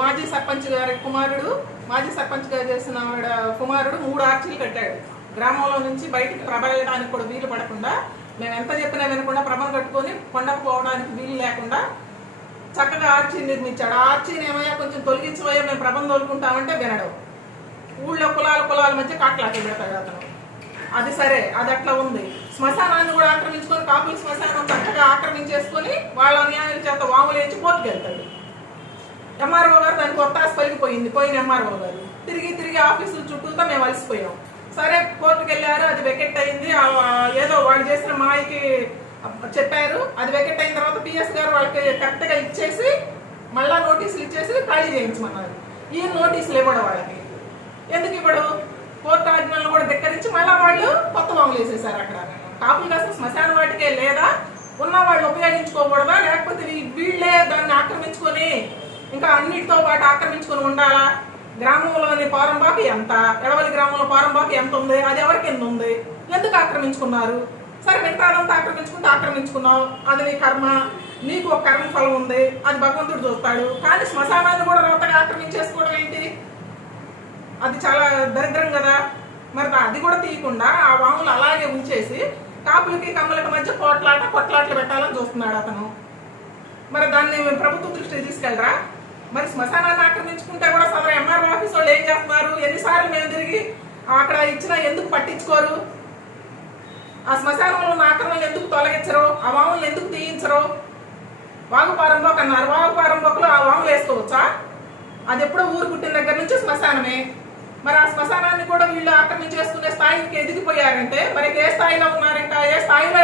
మాజీ సర్పంచ్ గారి కుమారుడు మాజీ సర్పంచ్ గారు చేసిన కుమారుడు మూడు ఆర్చీలు కట్టాడు. గ్రామంలో నుంచి బయటికి ప్రబలడానికి కూడా వీలు పడకుండా మేము ఎంత చెప్పినా వినకుండా ప్రభలు కట్టుకొని కొండకు పోవడానికి వీలు లేకుండా చక్కగా ఆర్చీ నిర్మించాడు. ఆ ఆర్చీని ఏమయ్యా కొంచెం తొలగించబోయా మేము ప్రభం తోలుకుంటామంటే వినడం. ఊళ్ళో కులాల కులాల మధ్య కాట్లాకి పెడతాడు అతను. అది సరే అది అట్లా ఉంది. శ్మశానాన్ని కూడా ఆక్రమించుకొని కాపులు శ్మశానం చక్కగా ఆక్రమించేసుకొని వాళ్ళ న్యాయం చేత వాములు వేయించి కోర్టుకు వెళ్తాడు ఎంఆర్ఓ గారు దానికి హాస్పిటల్కి పోయింది. పోయిన ఎంఆర్ఓ గారు. తిరిగి తిరిగి ఆఫీసులు చుట్టూతో మేము అలసిపోయాం. సరే కోర్టుకు వెళ్ళారు అది వెకెట్ అయింది. ఏదో వాళ్ళు చేసిన మాయకి చెప్పారు. అది వెకెట్ అయిన తర్వాత పిఎస్ గారు వాళ్ళకి కరెక్ట్గా ఇచ్చేసి మళ్ళా నోటీసులు ఇచ్చేసి ఖాళీ చేయించమన్నారు. ఈ నోటీసులు ఇవ్వడం వాళ్ళకి. ఎందుకు ఇవ్వడు? కోర్టు ఆజ్ఞలను కూడా ధిక్కరించి మళ్ళీ వాళ్ళు కొత్త మామూలు వేసేసారు అక్కడ. కాపులు కాస్త శ్మశాన వాటికే లేదా ఉన్న వాళ్ళు ఉపయోగించుకోకూడదా? లేకపోతే వీళ్ళే దాన్ని ఆక్రమించుకొని ఇంకా అన్నిటితో పాటు ఆక్రమించుకొని ఉండాలా? గ్రామంలోని పారంబాపు ఎంత? ఎడవలి గ్రామంలో పారంబాపు ఎంత ఉంది? అది ఎవరికి ఎంత ఉంది? ఎందుకు ఆక్రమించుకున్నారు? సరే మిగతాదంతా ఆక్రమించుకుంటే ఆక్రమించుకున్నావు. అది నీ కర్మ. నీకు ఒక కర్మ ఫలం ఉంది. అది భగవంతుడు చూస్తాడు. కానీ శ్మశానాన్ని కూడా రోతగా ఆక్రమించేసుకోవడం ఏంటి? అది చాలా దరిద్రం కదా. మరి అది కూడా తీయకుండా ఆ వాములు అలాగే ఉంచేసి కాపులకి కమ్మలకి మధ్య పోట్లాట కొట్లాట్లు పెట్టాలని చూస్తున్నాడు అతను. మరి దాన్ని ప్రభుత్వ దృష్టికి తీసుకెళ్ళరా మరి శ్మశానాన్ని ఆక్రమించుకుంటే కూడా సదరు ఎంఆర్ఓ ఆఫీస్ వాళ్ళు ఏం చేస్తున్నారు? ఎన్నిసార్లు మేము తిరిగి అక్కడ ఇచ్చినా ఎందుకు పట్టించుకోరు? ఆ శ్మశానంలో ఉన్న ఆక్రమణలు ఎందుకు తొలగించరు? ఆ వాములు ఎందుకు తీయించరు? వాగు పారంబోక్ అన్నారు. వాగు పారంబోకులో ఆ వాములు వేసుకోవచ్చా? అది ఎప్పుడో ఊరు పుట్టిన దగ్గర నుంచి శ్మశానమే. మరి ఆ శ్మశానాన్ని కూడా వీళ్ళు ఆక్రమించేసుకునే స్థాయికి ఎదిగిపోయారంటే మరి ఏ స్థాయిలో ఉన్నారంట? ఏ స్థాయిలో